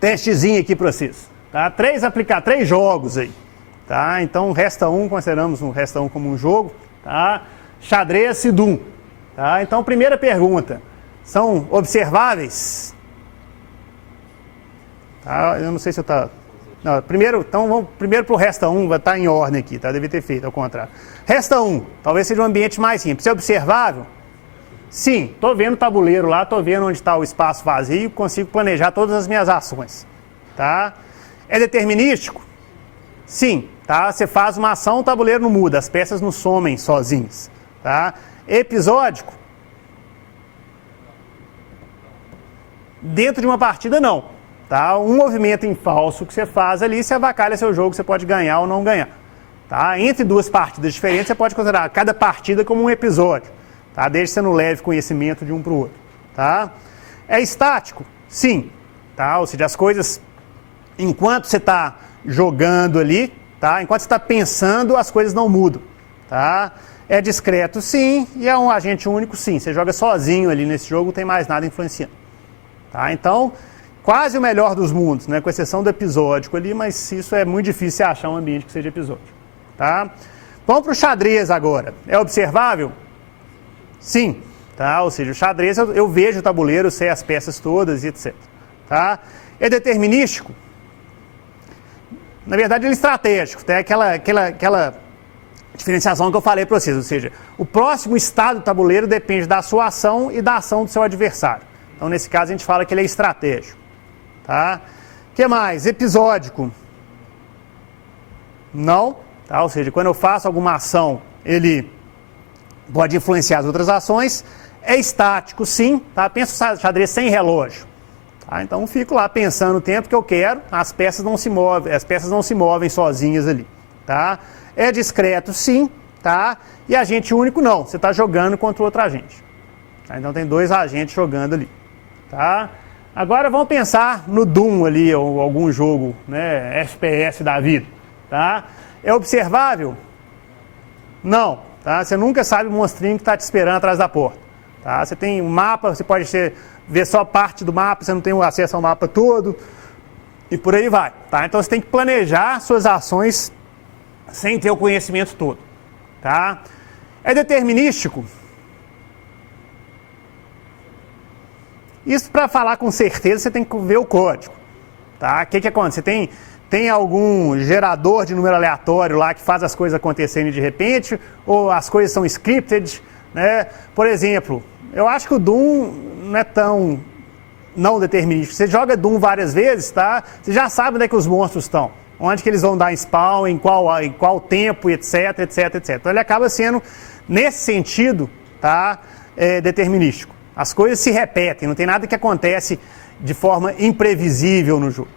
testezinho aqui para vocês. Tá? Três jogos aí. Tá? Então, resta um, consideramos o resta um como um jogo. Tá? Xadrez e Doom. Tá? Então, primeira pergunta. São observáveis? Tá? Eu não sei se eu tá... Não, primeiro, então vamos primeiro para o resta 1, vai estar em ordem aqui, tá? Devia ter feito, ao contrário. Resta 1, talvez seja um ambiente mais simples. É observável? Sim, estou vendo o tabuleiro lá, estou vendo onde está o espaço vazio, consigo planejar todas as minhas ações. Tá? É determinístico? Sim, tá? Você faz uma ação, o tabuleiro não muda, as peças não somem sozinhas. Tá? É episódico? Dentro de uma partida, não. Tá? Um movimento em falso que você faz ali, você avacalha seu jogo, você pode ganhar ou não ganhar. Tá? Entre duas partidas diferentes, você pode considerar cada partida como um episódio. Tá? Desde que você não leve conhecimento de um para o outro. Tá? É estático? Sim. Tá? Ou seja, as coisas, enquanto você está jogando ali, tá? Enquanto você está pensando, as coisas não mudam. Tá? É discreto? Sim. E é um agente único? Sim. Você joga sozinho ali nesse jogo, não tem mais nada influenciando. Tá? Então... quase o melhor dos mundos, né? Com exceção do episódico ali, mas isso é muito difícil achar um ambiente que seja episódico. Tá? Vamos para o xadrez agora. É observável? Sim. Tá? Ou seja, o xadrez eu vejo o tabuleiro, sei as peças todas e etc. Tá? É determinístico? Na verdade, ele é estratégico. Tem aquela diferenciação que eu falei para vocês. Ou seja, o próximo estado do tabuleiro depende da sua ação e da ação do seu adversário. Então, nesse caso, a gente fala que ele é estratégico. Tá? O que mais? Episódico? Não. Tá? Ou seja, quando eu faço alguma ação, ele pode influenciar as outras ações. É estático, sim. Tá? Pensa o xadrez sem relógio. Tá? Então, fico lá pensando o tempo que eu quero, as peças não se movem sozinhas ali. Tá? É discreto, sim. Tá? E agente único, não. Você está jogando contra o outro agente. Tá? Então, tem dois agentes jogando ali. Tá? Agora vamos pensar no Doom ali, ou algum jogo, né, FPS da vida. Tá? É observável? Não. Tá? Você nunca sabe o monstrinho que está te esperando atrás da porta. Tá? Você tem um mapa, você pode ver só parte do mapa, você não tem acesso ao mapa todo, e por aí vai. Tá? Então você tem que planejar suas ações sem ter o conhecimento todo. Tá? É determinístico? Isso, para falar com certeza, você tem que ver o código. Tá? O que acontece? Você tem algum gerador de número aleatório lá que faz as coisas acontecerem de repente, ou as coisas são scripted, né? Por exemplo, eu acho que o Doom não é tão não determinístico. Você joga Doom várias vezes, tá? Você já sabe onde é que os monstros estão, onde que eles vão dar spawn, em qual tempo, etc, etc, etc. Então ele acaba sendo, nesse sentido, tá? Determinístico. As coisas se repetem, não tem nada que acontece de forma imprevisível no jogo.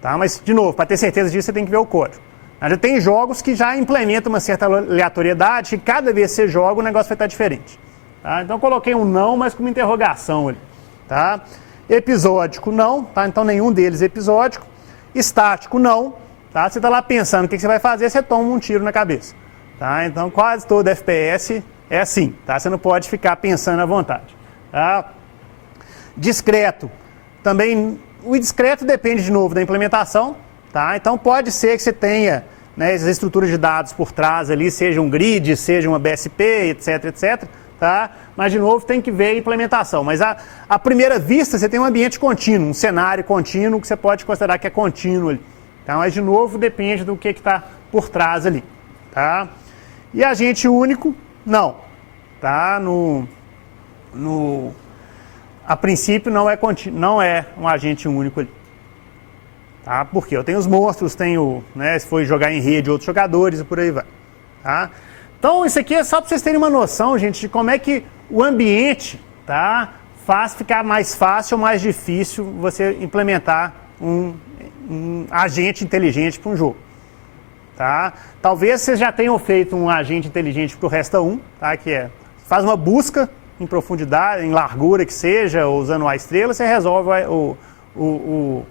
Tá? Mas, de novo, para ter certeza disso, você tem que ver o código. Já tem jogos que já implementam uma certa aleatoriedade, e cada vez que você joga, o negócio vai estar diferente. Tá? Então, eu coloquei um não, mas com uma interrogação ali. Tá? Episódico, não. Tá? Então, nenhum deles é episódico. Estático, não. Tá? Você está lá pensando o que você vai fazer, você toma um tiro na cabeça. Tá? Então, quase todo FPS é assim. Tá? Você não pode ficar pensando à vontade. Tá? Discreto. Também, o discreto depende, de novo, da implementação. Tá? Então, pode ser que você tenha, né, as estruturas de dados por trás ali, seja um grid, seja uma BSP, etc, etc. Tá? Mas, de novo, tem que ver a implementação. Mas, à primeira vista, você tem um ambiente contínuo, um cenário contínuo que você pode considerar que é contínuo ali. Tá? Mas, de novo, depende do que está por trás ali. Tá? E agente único, não. Tá? A princípio não é um agente único ali. Tá? Porque eu tenho os monstros, tenho, né, se for jogar em rede, outros jogadores e por aí vai. Tá? Então isso aqui é só para vocês terem uma noção, gente, de como é que o ambiente, tá, faz ficar mais fácil ou mais difícil você implementar um agente inteligente para um jogo. Tá? Talvez vocês já tenham feito um agente inteligente para o Resta 1, tá? Que faz uma busca em profundidade, em largura que seja, ou usando a estrela, você resolve o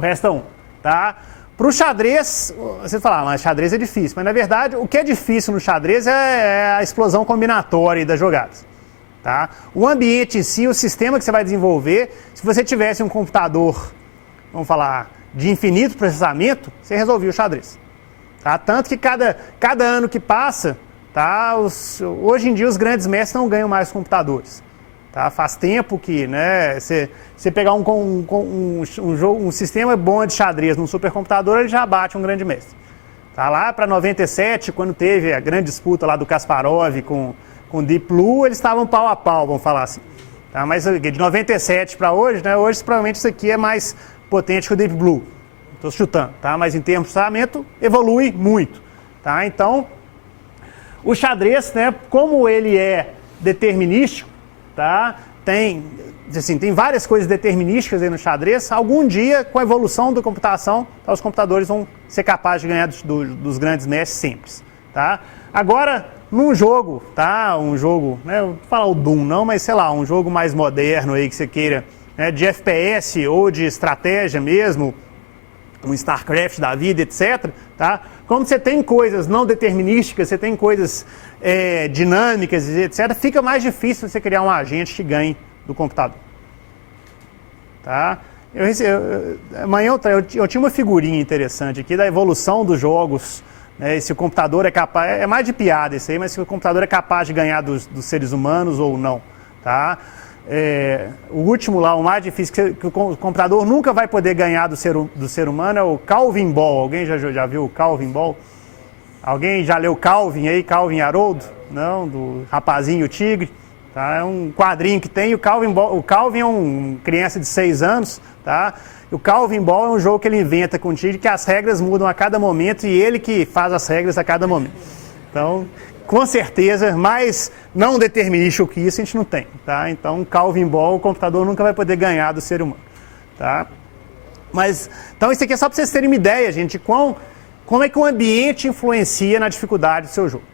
Resta 1. Tá? Para o xadrez, você fala, mas xadrez é difícil. Mas, na verdade, o que é difícil no xadrez é a explosão combinatória das jogadas. Tá? O ambiente em si, o sistema que você vai desenvolver, se você tivesse um computador, vamos falar, de infinito processamento, você resolvia o xadrez. Tá? Tanto que cada ano que passa, tá, hoje em dia os grandes mestres não ganham mais computadores. Tá? Faz tempo que, né, você pegar um sistema bom de xadrez num supercomputador, ele já bate um grande mestre. Tá? Lá para 97, quando teve a grande disputa lá do Kasparov com Deep Blue, eles estavam pau a pau, vamos falar assim. Tá? Mas de 97 para hoje, né, hoje provavelmente isso aqui é mais potente que o Deep Blue. Estou chutando, tá? Mas em termos de processamento, evolui muito. Tá? Então, o xadrez, né, como ele é determinístico, tá? Tem várias coisas determinísticas aí no xadrez. Algum dia, com a evolução da computação, tá, os computadores vão ser capazes de ganhar dos grandes mestres sempre. Tá? Agora, num jogo, tá? Um jogo, né, não vou falar o Doom não, mas sei lá, um jogo mais moderno aí que você queira, né, de FPS ou de estratégia mesmo, um StarCraft da vida, etc. Tá? Como você tem coisas não determinísticas, você tem coisas dinâmicas, etc., fica mais difícil você criar um agente que ganhe do computador. Tá? Amanhã eu tinha uma figurinha interessante aqui da evolução dos jogos, né, se o computador é capaz, é mais de piada isso aí, mas se o computador é capaz de ganhar dos seres humanos ou não. Tá? O último lá, o mais difícil, que o computador nunca vai poder ganhar do ser humano, é o Calvin Ball. Alguém já viu o Calvin Ball? Alguém já leu Calvin aí, Calvin Haroldo? Não, do Rapazinho Tigre. Tá? É um quadrinho que tem, o Calvin é uma criança de 6 anos, tá? O Calvin Ball é um jogo que ele inventa com o tigre, que as regras mudam a cada momento e ele que faz as regras a cada momento. Então, com certeza, mais não determinístico que isso a gente não tem, tá? Então, Calvin Ball, o computador nunca vai poder ganhar do ser humano, tá? Mas, então isso aqui é só para vocês terem uma ideia, gente, de como é que o ambiente influencia na dificuldade do seu jogo.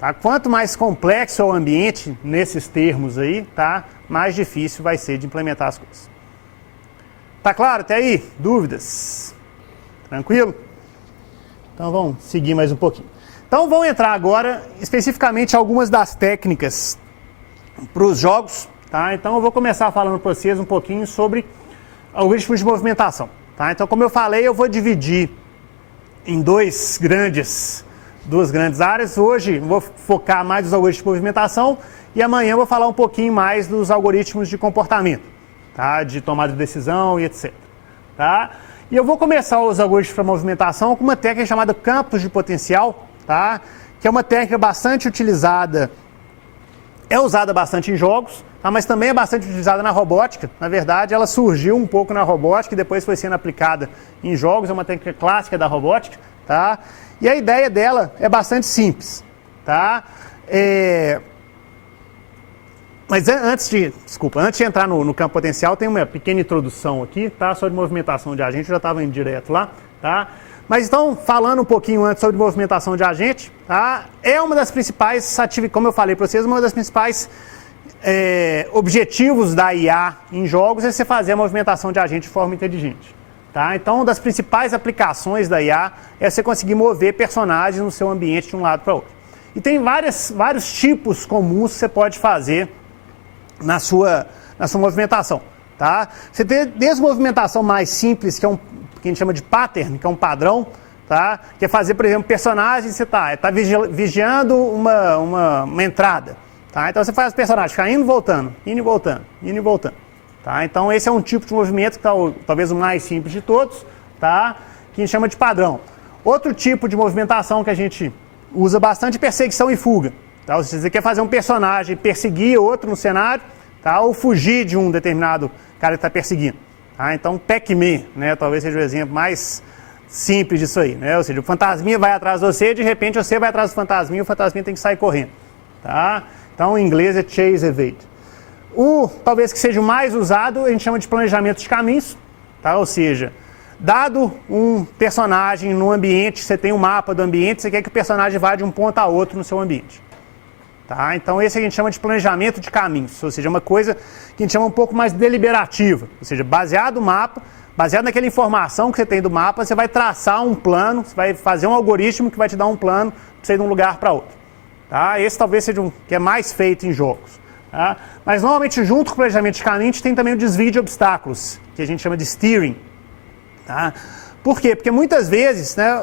Tá? Quanto mais complexo é o ambiente, nesses termos aí, tá? Mais difícil vai ser de implementar as coisas. Tá claro até aí? Dúvidas? Tranquilo? Então vamos seguir mais um pouquinho. Então vamos entrar agora especificamente algumas das técnicas para os jogos. Tá? Então eu vou começar falando para vocês um pouquinho sobre algoritmos de movimentação. Tá? Então, como eu falei, eu vou dividir em duas grandes áreas. Hoje vou focar mais nos algoritmos de movimentação e amanhã eu vou falar um pouquinho mais dos algoritmos de comportamento, tá? De tomada de decisão e etc. Tá? E eu vou começar os algoritmos para movimentação com uma técnica chamada campos de potencial, tá? Que é uma técnica bastante utilizada, é usada bastante em jogos, tá? Mas também é bastante utilizada na robótica. Na verdade, ela surgiu um pouco na robótica e depois foi sendo aplicada em jogos, é uma técnica clássica da robótica. Tá? E a ideia dela é bastante simples. Tá? Mas antes de entrar no campo potencial, tem uma pequena introdução aqui, tá? Sobre movimentação de agente, eu já estava indo direto lá. Tá? Mas então, falando um pouquinho antes sobre movimentação de agente, tá? É uma das principais, como eu falei para vocês, uma das principais objetivos da IA em jogos é você fazer a movimentação de agente de forma inteligente. Tá? Então, uma das principais aplicações da IA é você conseguir mover personagens no seu ambiente de um lado para o outro. E tem vários tipos comuns que você pode fazer na sua movimentação. Tá? Você tem desde a movimentação mais simples, que a gente chama de pattern, que é um padrão, tá? Que é fazer, por exemplo, personagens, você está vigiando uma entrada. Tá? Então, você faz o personagem ficar indo e voltando, indo e voltando, indo e voltando. Tá? Então, esse é um tipo de movimento que talvez o mais simples de todos, tá? Que a gente chama de padrão. Outro tipo de movimentação que a gente usa bastante é perseguição e fuga. Tá? Se você quer fazer um personagem perseguir outro no cenário, tá? Ou fugir de um determinado cara que está perseguindo. Tá? Então, Pac-Man, né? Talvez seja o exemplo mais simples disso aí. Né? Ou seja, o fantasminha vai atrás de você, de repente você vai atrás do fantasminha e o fantasminha tem que sair correndo. Tá? Então, em inglês é chase evade. Talvez que seja o mais usado, a gente chama de planejamento de caminhos, tá? Ou seja, dado um personagem no ambiente, você tem um mapa do ambiente, você quer que o personagem vá de um ponto a outro no seu ambiente. Tá? Então esse a gente chama de planejamento de caminhos, ou seja, uma coisa que a gente chama um pouco mais deliberativa, ou seja, baseado no mapa, baseado naquela informação que você tem do mapa, você vai traçar um plano, você vai fazer um algoritmo que vai te dar um plano para você ir de um lugar para outro. Tá? Esse talvez seja que é mais feito em jogos. Tá? Mas normalmente junto com o planejamento de caminho a gente tem também o desvio de obstáculos, que a gente chama de steering. Tá? Por quê? Porque muitas vezes, né,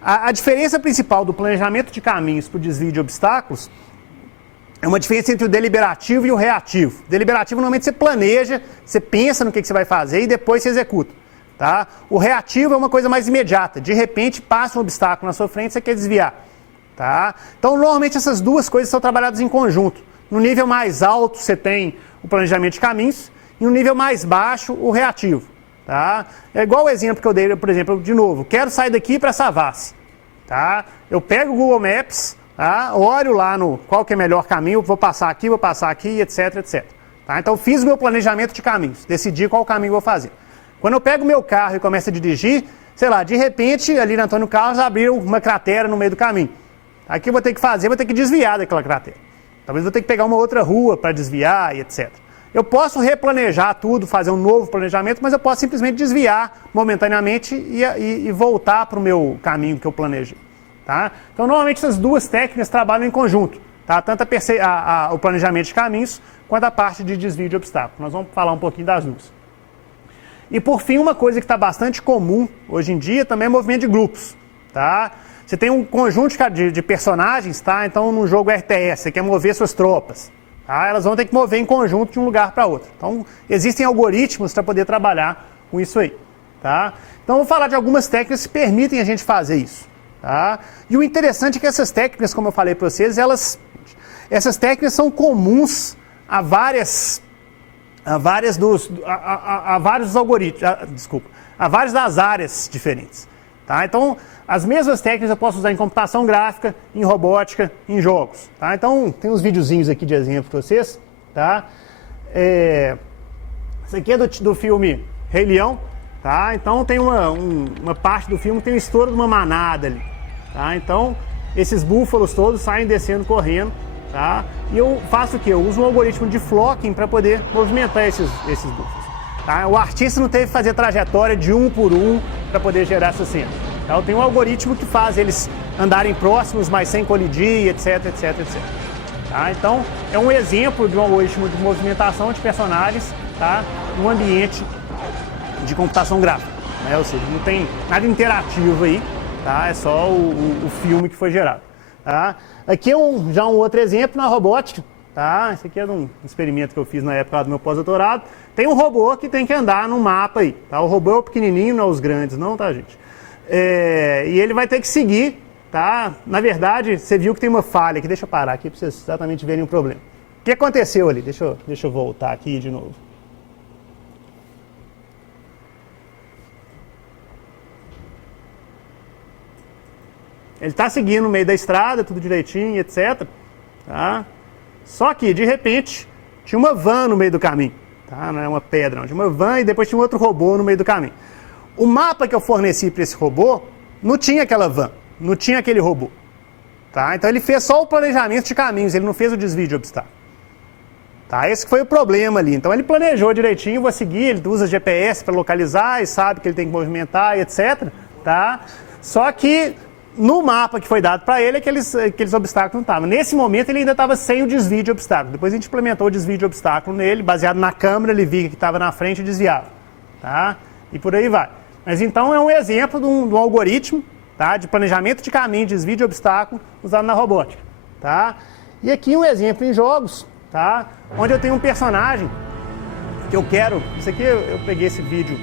a diferença principal do planejamento de caminhos para o desvio de obstáculos é uma diferença entre o deliberativo e o reativo. Deliberativo, normalmente, você planeja, você pensa no que você vai fazer e depois você executa. Tá? O reativo é uma coisa mais imediata. De repente, passa um obstáculo na sua frente e você quer desviar. Tá? Então, normalmente, essas duas coisas são trabalhadas em conjunto. No nível mais alto, você tem o planejamento de caminhos e no nível mais baixo, o reativo. Tá? É igual o exemplo que eu dei, por exemplo, de novo, quero sair daqui para Savassi. Tá? Eu pego o Google Maps, tá? Olho lá no qual que é o melhor caminho, vou passar aqui, etc, etc. Tá? Então, fiz o meu planejamento de caminhos, decidi qual caminho vou fazer. Quando eu pego o meu carro e começo a dirigir, sei lá, de repente, ali na Antônio Carlos, abriu uma cratera no meio do caminho. Aí o que eu vou ter que fazer? Vou ter que desviar daquela cratera. Talvez vou ter que pegar uma outra rua para desviar e etc. Eu posso replanejar tudo, fazer um novo planejamento, mas eu posso simplesmente desviar momentaneamente e voltar para o meu caminho que eu planejei. Tá? Então, normalmente, essas duas técnicas trabalham em conjunto. Tá? Tanto o planejamento de caminhos, quanto a parte de desvio de obstáculos. Nós vamos falar um pouquinho das duas. E, por fim, uma coisa que está bastante comum hoje em dia também é o movimento de grupos. Tá? Você tem um conjunto de personagens, tá? Então, no jogo RTS, você quer mover suas tropas. Tá? Elas vão ter que mover em conjunto de um lugar para outro. Então, existem algoritmos para poder trabalhar com isso aí. Tá? Então, eu vou falar de algumas técnicas que permitem a gente fazer isso. Tá? E o interessante é que essas técnicas, como eu falei para vocês, essas técnicas são comuns a vários algoritmos, a várias das áreas diferentes. Tá? Então, as mesmas técnicas eu posso usar em computação gráfica, em robótica, em jogos. Tá? Então, tem uns videozinhos aqui de exemplo para vocês. Tá? Esse aqui é do filme Rei Leão. Tá? Então, tem uma parte do filme que tem o estouro de uma manada ali. Tá? Então, esses búfalos todos saem descendo, correndo. Tá? E eu faço o quê? Eu uso um algoritmo de flocking para poder movimentar esses búfalos. Tá? O artista não teve que fazer trajetória de um por um para poder gerar essa cena. Então, tem um algoritmo que faz eles andarem próximos, mas sem colidir, etc, etc, etc. Tá? Então, é um exemplo de um algoritmo de movimentação de personagens, tá? Num ambiente de computação gráfica. Né? Ou seja, não tem nada interativo aí, tá? É só o filme que foi gerado. Tá? Aqui é já um outro exemplo na robótica. Tá? Esse aqui é um experimento que eu fiz na época do meu pós-doutorado. Tem um robô que tem que andar no mapa aí. Tá? O robô é o pequenininho, não é os grandes não, tá, gente? E ele vai ter que seguir, tá? Na verdade, você viu que tem uma falha aqui. Deixa eu parar aqui para vocês exatamente verem o problema. O que aconteceu ali? Deixa eu voltar aqui de novo. Ele está seguindo no meio da estrada, tudo direitinho, etc. Tá? Só que, de repente, tinha uma van no meio do caminho. Tá? Não é uma pedra, não. Tinha uma van e depois tinha um outro robô no meio do caminho. O mapa que eu forneci para esse robô não tinha aquela van, não tinha aquele robô. Tá? Então ele fez só o planejamento de caminhos, ele não fez o desvio de obstáculo. Tá? Esse foi o problema ali. Então ele planejou direitinho, vou seguir, ele usa GPS para localizar e sabe que ele tem que movimentar, etc. Tá? Só que no mapa que foi dado para ele, aqueles obstáculos não estavam. Nesse momento ele ainda estava sem o desvio de obstáculo. Depois a gente implementou o desvio de obstáculo nele, baseado na câmera, ele via que estava na frente e desviava. Tá? E por aí vai. Mas então é um exemplo de um algoritmo, tá? De planejamento de caminho, desvio de obstáculo, usado na robótica. Tá? E aqui um exemplo em jogos, tá? Onde eu tenho um personagem que eu quero. Isso aqui eu peguei esse vídeo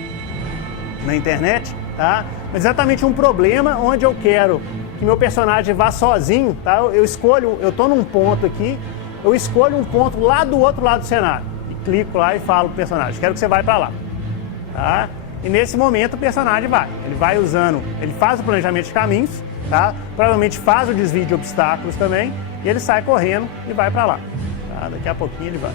na internet, tá? Mas exatamente um problema onde eu quero que meu personagem vá sozinho, tá? Eu estou num ponto aqui, eu escolho um ponto lá do outro lado do cenário e clico lá e falo pro personagem, quero que você vá para lá, tá? E nesse momento o personagem ele faz o planejamento de caminhos, tá? Provavelmente faz o desvio de obstáculos também e ele sai correndo e vai para lá, tá? Daqui a pouquinho ele vai.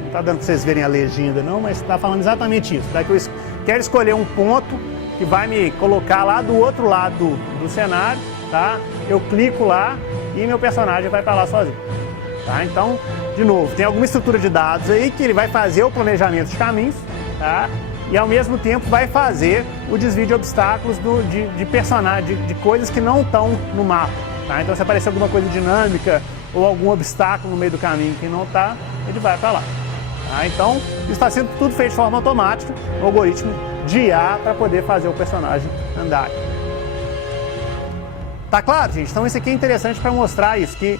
Não está dando para vocês verem a legenda não, mas está falando exatamente isso. Daqui eu quero escolher um ponto que vai me colocar lá do outro lado do cenário, tá? Eu clico lá e meu personagem vai para lá sozinho. Tá? Então, de novo, tem alguma estrutura de dados aí que ele vai fazer o planejamento de caminhos, tá? E ao mesmo tempo vai fazer o desvio de obstáculos de personagem, de coisas que não estão no mapa. Tá? Então, se aparecer alguma coisa dinâmica ou algum obstáculo no meio do caminho que não está, ele vai para lá. Tá? Então, isso está sendo tudo feito de forma automática, no algoritmo de IA, para poder fazer o personagem andar. Tá claro, gente? Então, isso aqui é interessante para mostrar isso, que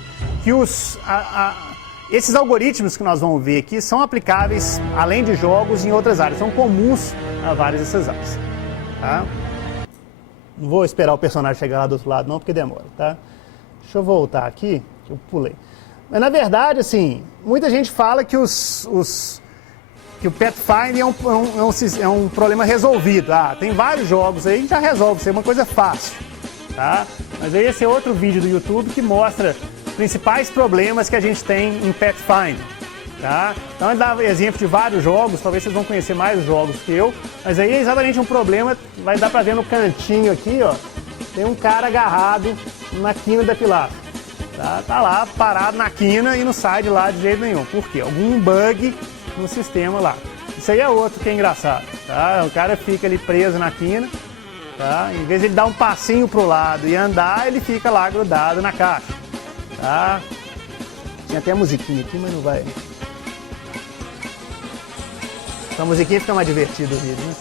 esses algoritmos que nós vamos ver aqui são aplicáveis, além de jogos, em outras áreas, são comuns a várias dessas áreas. Tá? Não vou esperar o personagem chegar lá do outro lado não, porque demora, tá? Deixa eu voltar aqui, que eu pulei. Mas na verdade, assim, muita gente fala que que o Pathfinder é um problema resolvido. Tem vários jogos aí que já resolve, isso é uma coisa fácil, tá? Mas aí esse é outro vídeo do YouTube que mostra os principais problemas que a gente tem em Pathfinder. Tá? Então ele dá exemplo de vários jogos, talvez vocês vão conhecer mais jogos que eu, mas aí é exatamente um problema, vai dar pra ver no cantinho aqui, ó, tem um cara agarrado na quina da pilastra, tá lá parado na quina e não sai de lá de jeito nenhum. Por quê? Algum bug no sistema lá. Isso aí é outro que é engraçado, tá? O cara fica ali preso na quina, tá? Em vez de ele dar um passinho pro lado e andar, ele fica lá grudado na caixa, tá? Tem até a musiquinha aqui, mas não vai. Então a musiquinha fica mais divertida o vídeo, né?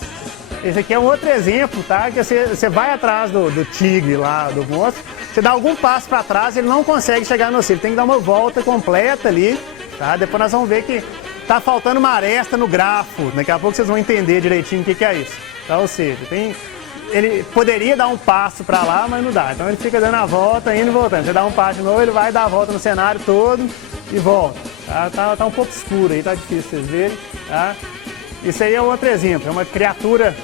Esse aqui é um outro exemplo, tá? Que você vai atrás do tigre lá, do monstro, você dá algum passo para trás, ele não consegue chegar no você, ele tem que dar uma volta completa ali, tá? Depois nós vamos ver que tá faltando uma aresta no grafo, daqui a pouco vocês vão entender direitinho o que é isso. Tá? Ou seja, ele poderia dar um passo para lá, mas não dá, então ele fica dando a volta, indo e voltando. Você dá um passo de novo, ele vai dar a volta no cenário todo e volta. Tá um pouco escuro aí, tá difícil vocês verem, tá? Isso aí é outro exemplo, é uma criatura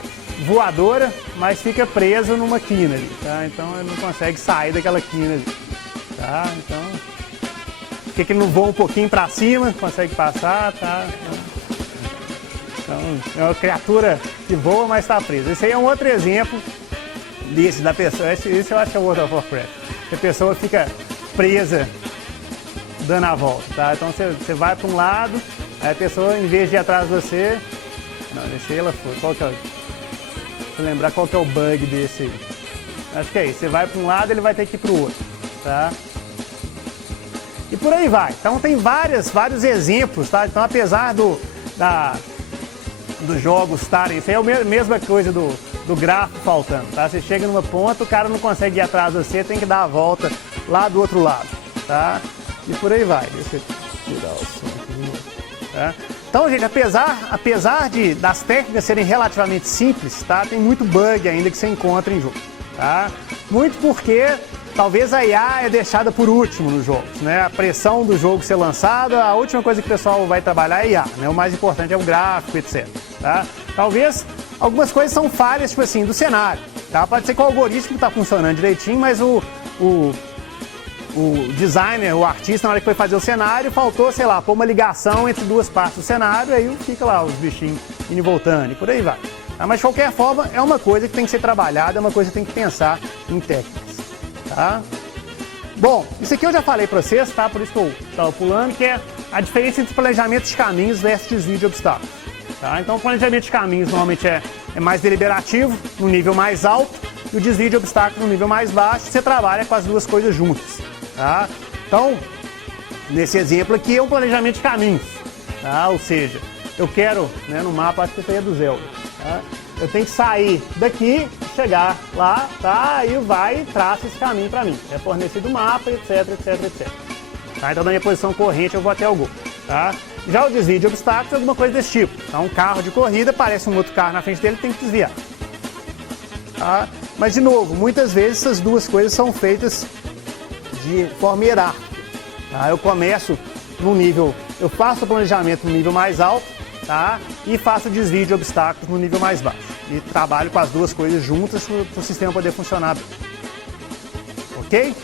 voadora, mas fica preso numa quina ali, tá? Então ele não consegue sair daquela quina ali, tá? Então, por que ele não voa um pouquinho para cima, consegue passar, tá? Então, é uma criatura que voa, mas está presa. Esse aí é um outro exemplo desse, da pessoa, esse eu acho que é o World of Warcraft. A pessoa fica presa dando a volta, tá? Então você vai para um lado, aí a pessoa, em vez de ir atrás de você, não, esse aí ela foi. Qual que é? Deixa eu lembrar qual que é o bug desse aí. Acho que é isso. Você vai para um lado, ele vai ter que ir para o outro, tá? E por aí vai. Então tem vários exemplos, tá? Então apesar dos jogos estarem, isso aí é a mesma coisa do grafo faltando, tá? Você chega numa ponta, o cara não consegue ir atrás de você, tem que dar a volta lá do outro lado, tá? E por aí vai. Deixa eu tirar o som aqui de novo, tá? Então, gente, apesar das técnicas serem relativamente simples, tá? Tem muito bug ainda que você encontra em jogo, tá? Muito porque talvez a IA é deixada por último nos jogos, né? A pressão do jogo ser lançado, a última coisa que o pessoal vai trabalhar é IA, né? O mais importante é o gráfico, etc, tá? Talvez algumas coisas são falhas, tipo assim, do cenário, tá? Pode ser que o algoritmo está funcionando direitinho, mas o designer, o artista, na hora que foi fazer o cenário, faltou, sei lá, pôr uma ligação entre duas partes do cenário, aí fica lá os bichinhos indo e voltando, e por aí vai. Tá? Mas de qualquer forma, é uma coisa que tem que ser trabalhada, é uma coisa que tem que pensar em técnicas. Tá? Bom, isso aqui eu já falei para vocês, tá? Por isso que eu estava pulando, que é a diferença entre planejamento de caminhos versus desvio de obstáculos. Tá? Então, o planejamento de caminhos normalmente é mais deliberativo, no nível mais alto, e o desvio de obstáculos no nível mais baixo, você trabalha com as duas coisas juntas. Tá? Então, nesse exemplo aqui é um planejamento de caminhos, tá? Ou seja, eu quero, né, no mapa, acho que isso aí é do Zelda, tá? Eu tenho que sair daqui, chegar lá, tá? E vai e traça esse caminho para mim. É fornecido o mapa, etc, etc, etc. Tá? Então, na minha posição corrente, eu vou até o gol, tá? Já o desvio de obstáculos é alguma coisa desse tipo. Tá? Um carro de corrida, aparece um outro carro na frente dele, tem que desviar. Tá? Mas, de novo, muitas vezes essas duas coisas são feitas de forma hierárquica. Tá? Eu começo no nível, eu faço o planejamento no nível mais alto, tá? E faço o desvio de obstáculos no nível mais baixo. E trabalho com as duas coisas juntas para o sistema poder funcionar bem. Ok?